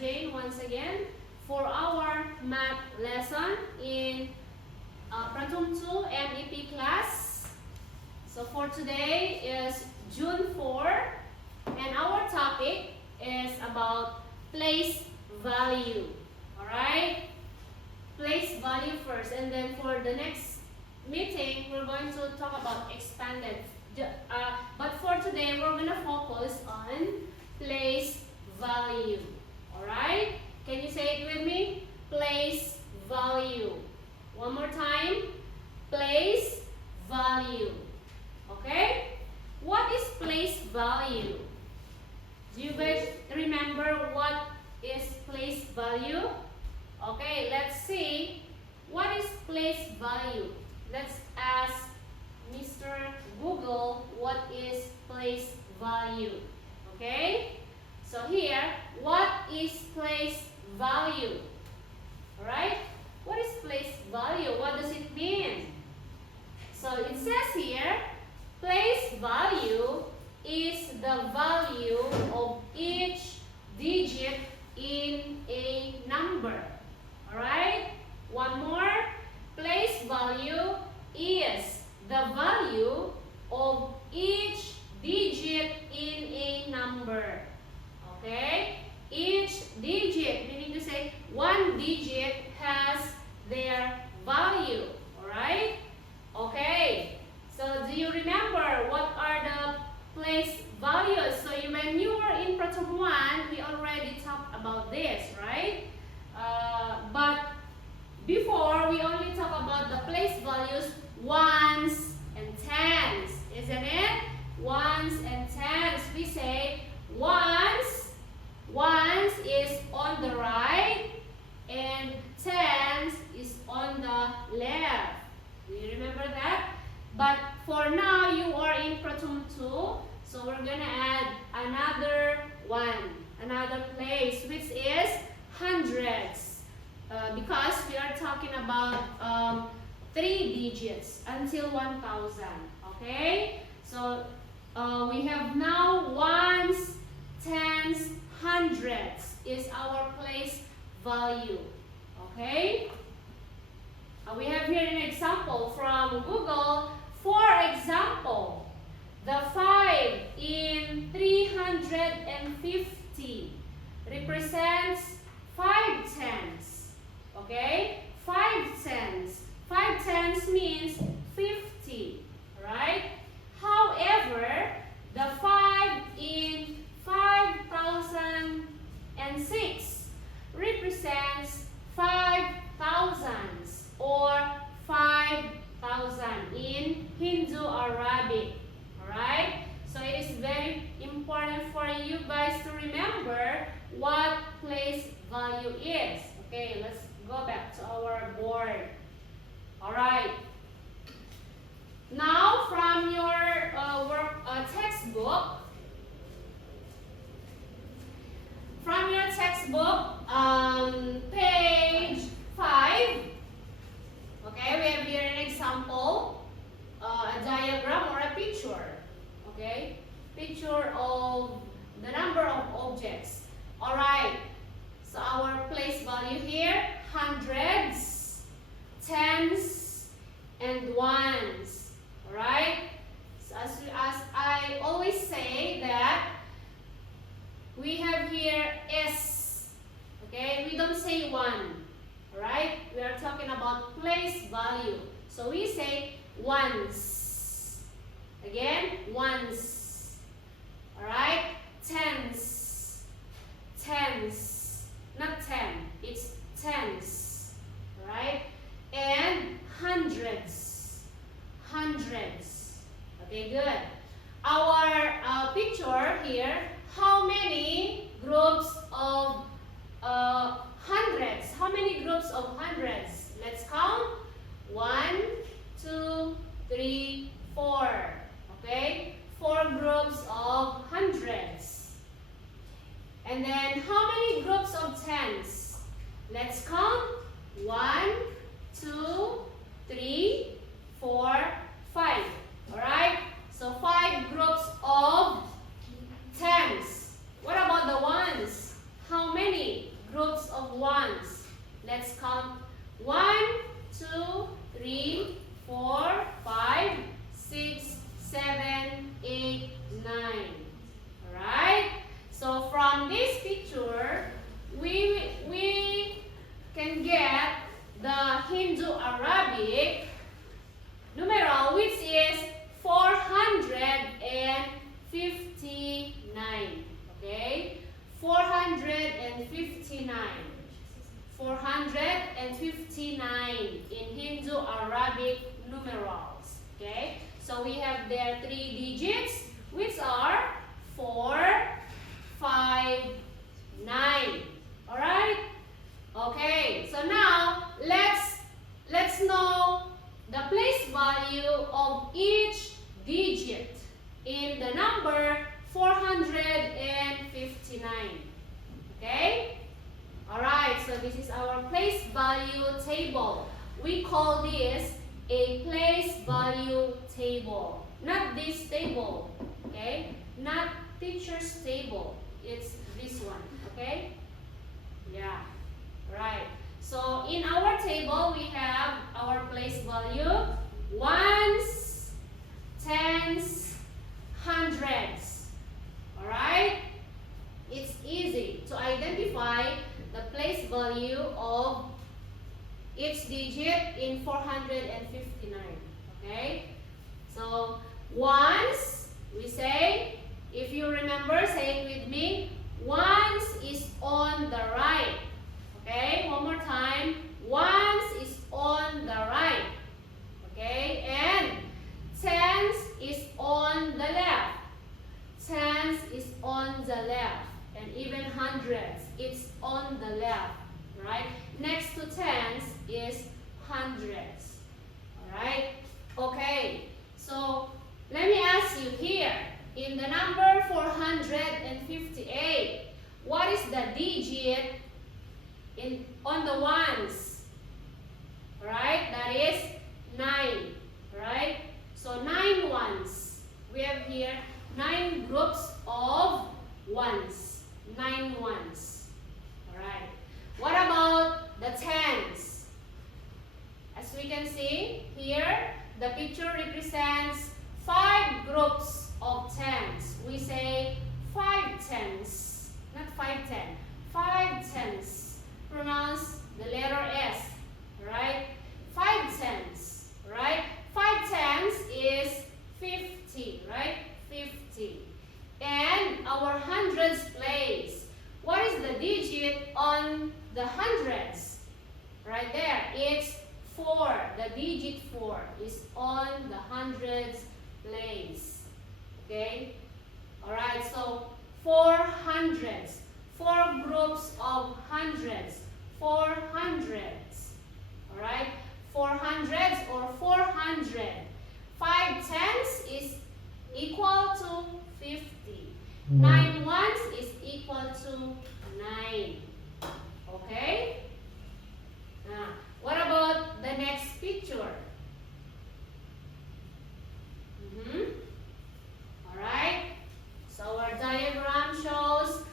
Jane once again for our math lesson in Prathom 2 MEP class. So for today is June 4 and our topic is about place value. Alright? Place value first, and then for the next meeting we're going to talk about expanded. But for today we're going to focus on place value. Alright? Can you say it with me? Place value. One more time. Place value. Okay? What is place value? Do you guys remember what is place value? Okay, let's see. What is place value? Let's ask Mr. Google what is place value. Okay? So here, what is place value? Alright? What is place value? What does it mean? So it says here, place value is the value of each digit in a number. Alright? One more. Place value is the value of each digit in a number. Okay? Each digit, meaning to say one digit has their value. Alright? Okay. So do you remember what are the place values? So when you were in Prathom 1, we already talked about this, right? But before, we only talk about the place values ones and tens, isn't it? Ones and tens. We say ones is on the right and tens is on the left. Do you remember that? But for now, you are in Prathom 2, so we're gonna add another one, another place, which is hundreds, because we are talking about 3 digits until 1,000. Okay, so we have now ones, tens, hundreds is our place value. Okay, we have here an example from Google. For example, the 5 in 350 represents 5 tens. Okay, 5 tens. 5 tens means 50, right? However, the 5 in 5,006 represents 5 thousands or 5,000 in Hindu Arabic. Alright? So it is very important for you guys to remember what place value is. Okay, let's go back to our board. Alright. Now from your textbook, page 5, okay, we have here an example, a diagram or a picture, okay, picture of the number of objects. Alright, so our place value here, hundreds, tens, and ones. Alright, so as I always say that we have here S, okay, we don't say 1. Alright, we are talking about place value. So we say ones. Again, ones. Alright, tens. Tens. Not 10, it's tens. Alright, and hundreds. Hundreds. Okay, good. Our picture here, how many groups of hundreds? How many groups of hundreds? Let's count. 1, 2, 3, 4. Okay? 4 groups of hundreds. And then how many groups of tens? Let's count. 1, 2, 3, 4, 5. Alright? So 5 groups of tens. What about the ones? How many? have their 3 digits, which are 4, 5, 9. Alright? Okay, so now let's know the place value of each digit in the number 459. Okay? Alright, so this is our place value table. We call this a place value table. Not this table, okay? Not teacher's table. It's this one, okay? Yeah, right. So in our table, we have our place value, ones, tens, hundreds. Alright? It's easy to identify the place value of each digit in 459. Okay? So ones, we say, if you remember, say it with me, ones is on the right. Okay? One more time. Ones is on the right. Okay? And tens is on the left. Tens is on the left. And even hundreds, it's on the left. Right? Next to tens is hundreds. Alright? Okay. So let me ask you here. In the number 458, what is the digit on the ones? Right? That is 9. Right? So 9 ones. We have here 9 groups of ones. 9 ones. Alright. What about the tens? As we can see here, the picture represents 5 groups of tens. We say 5 tens, not 5 ten. 5 tens. Pronounce the letter S, right? 5 tens, right? 5 tens is 50, right? 50. And our hundreds place. What is the digit on the hundreds? Right there, it's 4. The digit 4 is on the hundreds place. Okay? Alright, so 4 hundreds. 4 groups of hundreds. 4 hundreds. Alright? 4 hundreds or 400. 5 tens is equal to 50. 9 ones is equal to 9. Okay? Now, what about the next picture? Alright? So our diagram shows,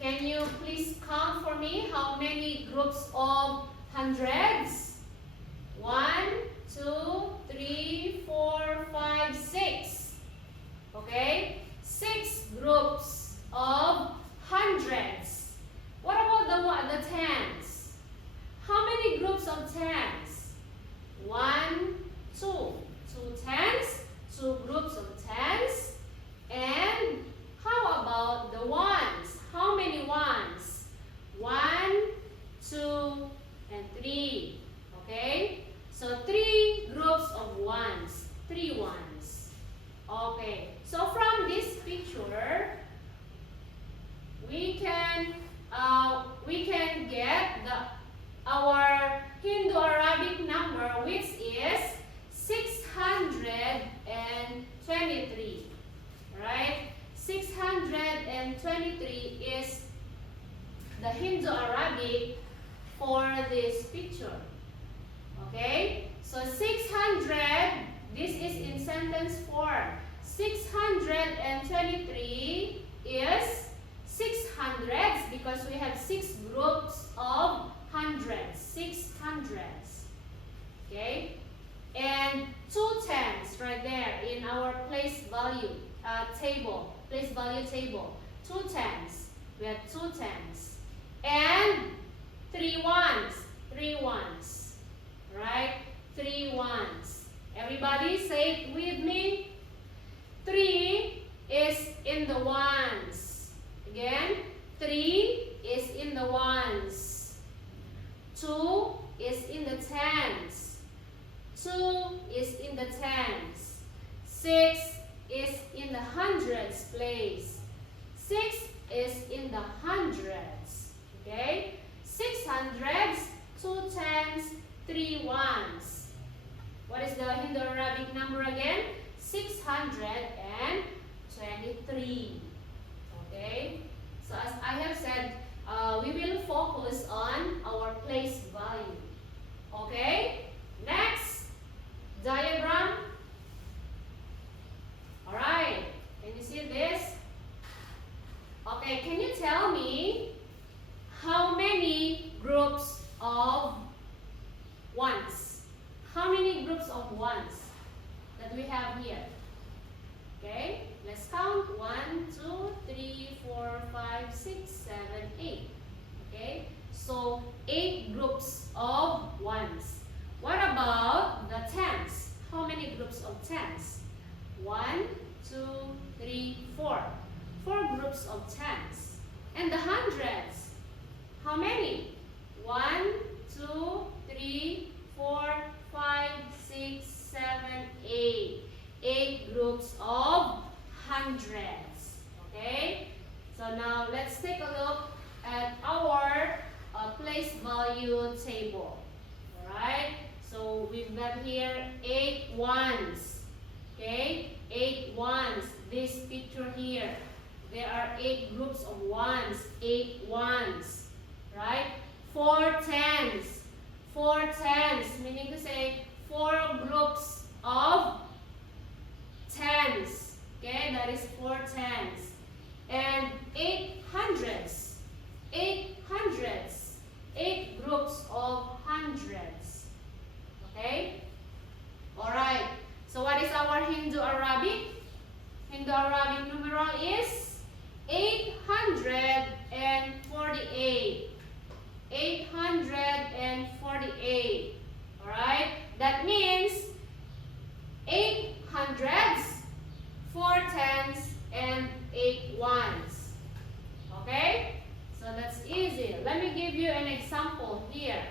can you please count for me how many groups of hundreds? 1, 2, 3, 4, 5, 6. Okay? 6 groups of hundreds. What about the tens? How many groups of tens? 1, 2. 2 tens, 2 groups of tens. And how about the ones? How many ones? 1, 2, and 3. Okay? So 3 groups of ones. 3 ones. Okay. So from this picture, we can get our Hindu-Arabic number, which is 623. Right? 623 is the Hindu-Arabic for this picture. Okay? So 600, this is in sentence form. 623 is 6 hundreds because we have 6 groups of hundreds. 6 hundreds. Okay? And 2 tens right there in our place value table. Place value table. 2 tens. We have 2 tens. And 3 ones. 3 ones. Right? 3 ones. Everybody say it with me. 3 is in the ones. Again, 3 is in the ones. 2 is in the tens. 2 is in the tens. 6 is in the hundreds place. 6 is in the hundreds. Okay? 6 hundreds, 2 tens, 3 ones. What is the Indo-Arabic number again? 623. Okay? So as I have said, we will focus on our place value. Okay? Next, diagram. Alright, can you see this? Okay, can you tell me how many groups of ones? How many groups of ones that we have here? Okay, let's count. 1, 2, 3, 4, 5, 6, 7, 8. Okay, so 8 groups of ones. What about the tens? How many groups of tens? 1, 2, 3, 4. 4 groups of tens. And the hundreds? How many? 1, 2, 3, 4, 5, 6, 7, 8. 8 groups of hundreds. Okay? So now let's take a look at our place value table. Alright? So we've got here 8 ones. Okay? 8 ones. This picture here. There are 8 groups of ones. 8 ones. Right? 4 tens. 4 tens. Meaning to say 4 groups of tens. Okay? That is 4 tens. And 8 hundreds. 8 hundreds. 8 groups of hundreds. Okay? Alright. So what is our Hindu-Arabic? Hindu-Arabic numeral is 848. 848. Alright? That means 8 hundreds, 4 tens, and 8 ones. Okay? So that's easy. Let me give you an example here.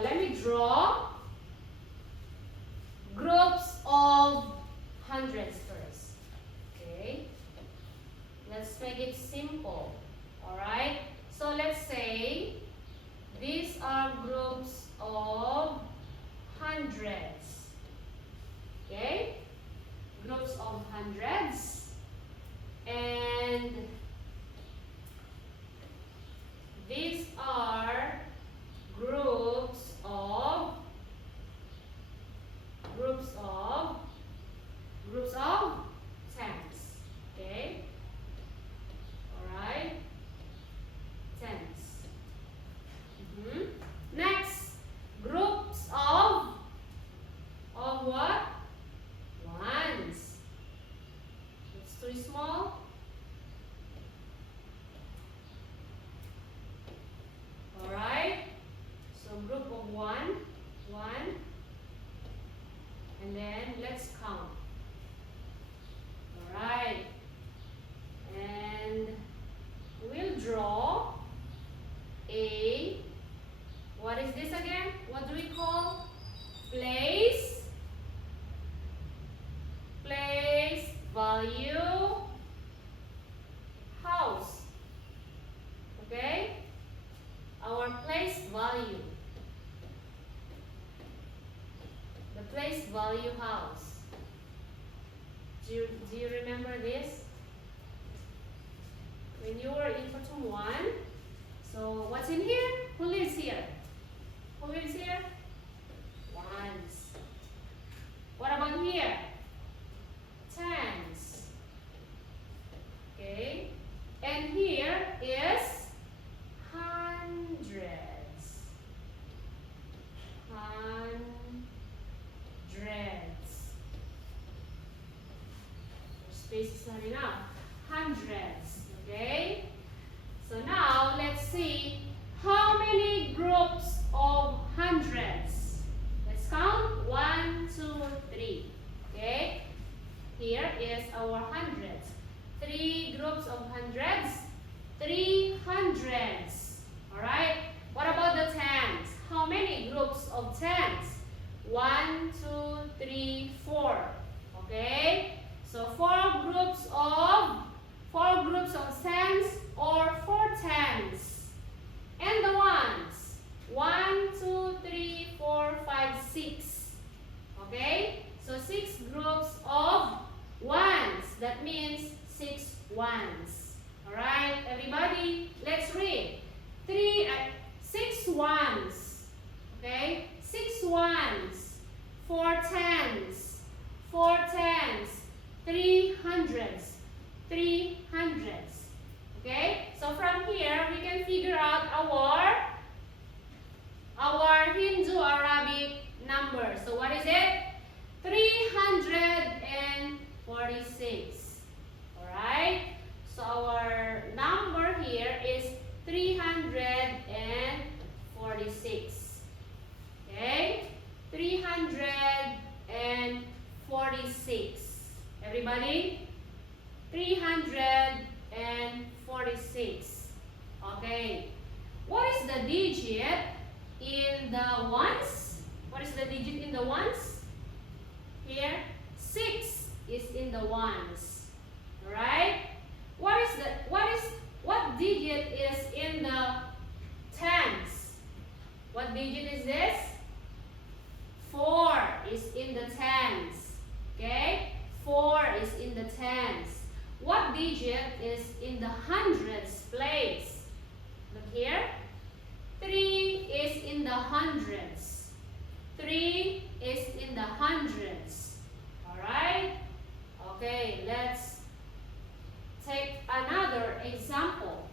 Let me draw groups of hundreds first. Okay? Let's make it simple. Alright? So let's say these are groups of hundreds. Okay? Groups of hundreds. And these are groups of tens. Okay? Alright? Tens. Next, groups of what? Ones. It's too small. Alright? So group of one. And then let's count. Alright. And we'll draw a, what is this again? What do we call? Place value house. Okay? Our place value. The place value house. Do you remember this? When you were in Photo 1, so what's in here? Who lives here? Who lives here? Ones. What about here? Tens. Okay. And here is hundreds. Space is not enough. Hundreds. Okay. So now let's see how many groups of hundreds. Let's count. 1, 2, 3. Okay. Here is our hundreds. 3 groups of hundreds. 3 hundreds. Alright. What about the tens? How many groups of tens? 1, 2, 3, 4. Okay? So four groups of tens or four tens. And the ones. 1, 2, 3, 4, 5, 6. Okay? So 6 groups of ones. That means 6 ones. Alright, everybody, let's read. 6 ones. Okay? 6 ones. 4 tens. 4 tens. 3 hundreds. 3 hundreds. Okay? So from here, we can figure out our Hindu-Arabic number. So what is it? 346. Alright? So our number here is 346. Okay? 346. Everybody? 346. Okay. What is the digit in the ones? What is the digit in the ones? Here, 6 is in the ones. Alright? What digit is in the tens? What digit is this? 4 is in the tens. Okay? 4 is in the tens. What digit is in the hundreds place? Look here. 3 is in the hundreds. 3 is in the hundreds. Alright? Okay, let's take another example.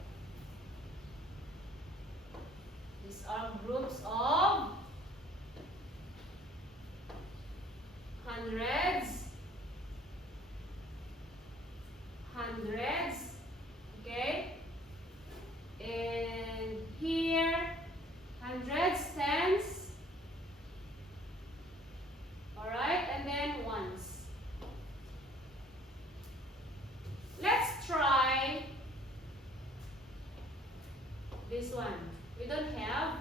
These are groups of hundreds. Okay? And here, hundreds, tens. Alright, and then ones. Let's try this one. We don't have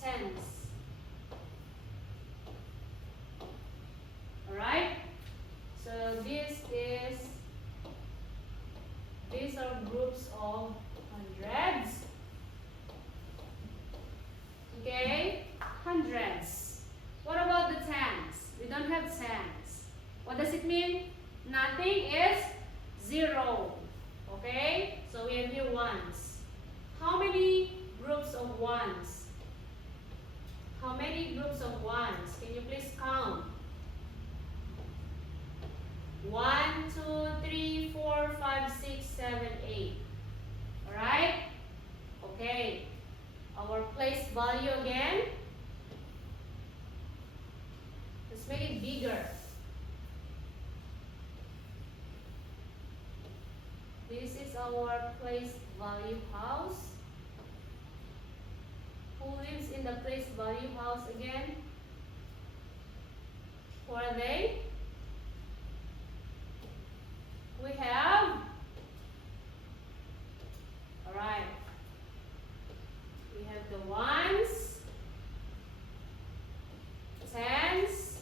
tens. Alright? So these are groups of hundreds. Okay? Hundreds. What about the tens? We don't have tens. What does it mean? Nothing is 0. Okay? So we have here ones. How many groups of ones? How many groups of ones? Can you please count? 1, 2, 3, 4, 5, 6, 7, 8. Alright? Okay. Our place value again. Let's make it bigger. This is our place value house. Who lives in the place value house again? Who are they? We have, alright, we have the ones, tens,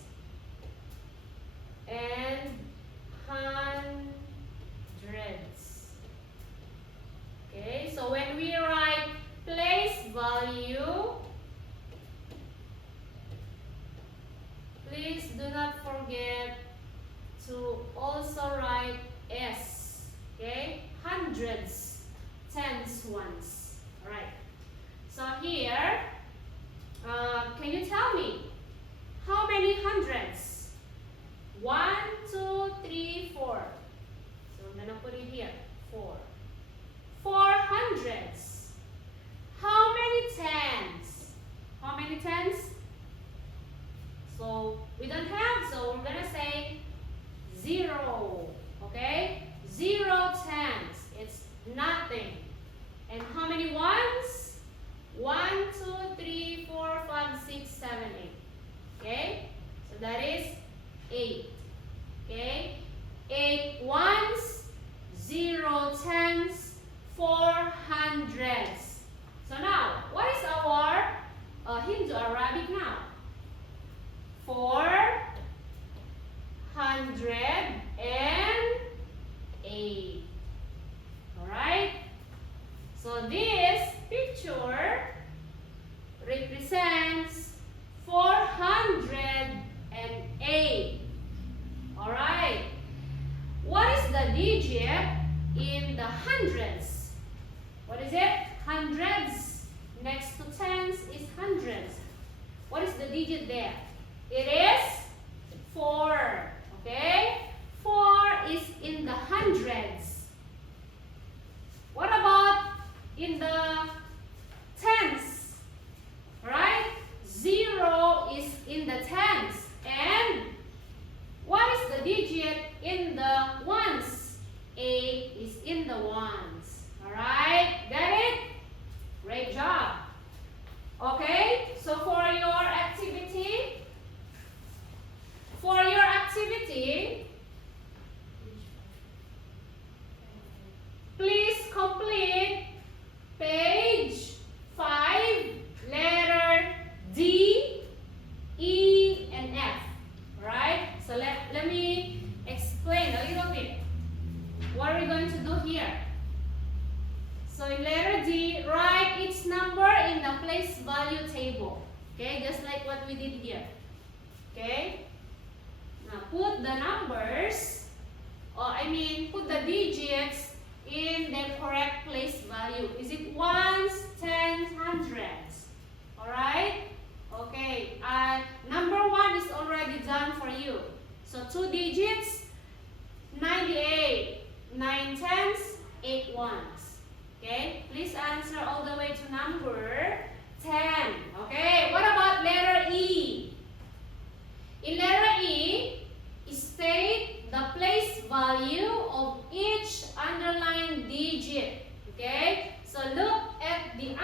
and hundreds. Okay, so when we write place value, please do not forget to also write S. Okay, hundreds, tens ones. Alright. So here, can you tell me how many hundreds? 1, 2, 3, 4. So I'm gonna put it here. 4. 4 hundreds. How many tens? How many tens? So we don't have, so we're gonna say 0. Okay? 0 tens. It's nothing. And how many ones? 1, 2, 3, 4, 5, 6, 7, 8. Okay? So that is 8. Okay? 8 ones, 0 tens, 4 hundreds. So now, what is our Hindu Arabic now? 4 hundreds. hundreds. What is it? Hundreds. Next to tens is hundreds. What is the digit there? It is 4. Okay? 4 is in the hundreds. What about in the tens? Right? 0 is in the tens. And what is the digit in the ones? 8 is in the ones. Alright? Got it? Great job. Okay? So for your activity, please complete page 5, letter D, E, and F. Alright? So let me explain a little bit. What are we going to do here? So in letter D, write each number in the place value table. Okay? Just like what we did here. Okay? Now put the numbers, put the digits in the correct place value. Is it ones, tens, hundreds? Alright? Okay. Number 1 is already done for you. So 2 digits, 98, 9 tens, 8 ones. Okay? Please answer all the way to number 10. Okay? What about letter E? In letter E, state the place value of each underlined digit. Okay? So look at the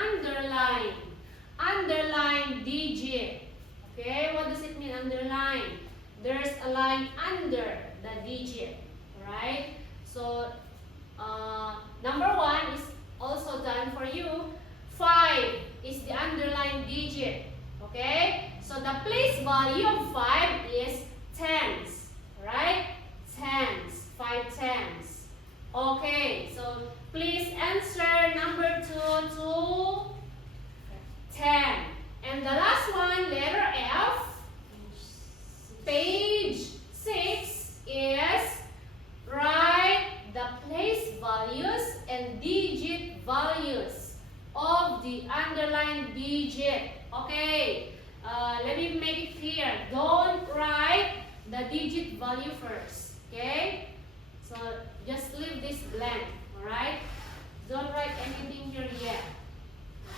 underlined digit. Okay? What does it mean, underline? There's a line under the digit. Alright? So, number 1 is also done for you. 5 is the underlined digit. Okay? So the place value of 5 is tens. Right? Tens. 5 tens. Okay. So please answer number 2 to 10. And the last one, letter F, page 6 is write the place values and digit values of the underlined digit. Okay. Let me make it clear. Don't write the digit value first. Okay? So just leave this blank. Alright? Don't write anything here yet.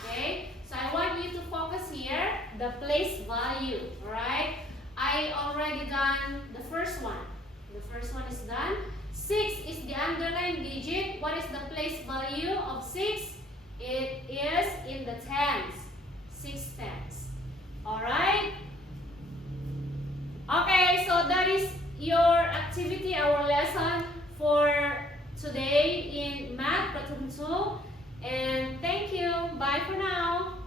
Okay? So I want you to focus here, the place value. Alright? I already done the first one. The first one is done. 6 is the underlined digit. What is the place value of 6? It is in the tens. 6 tens. Alright? Okay, so that is your activity, our lesson for today in Math Pratham 2. And thank you. Bye for now.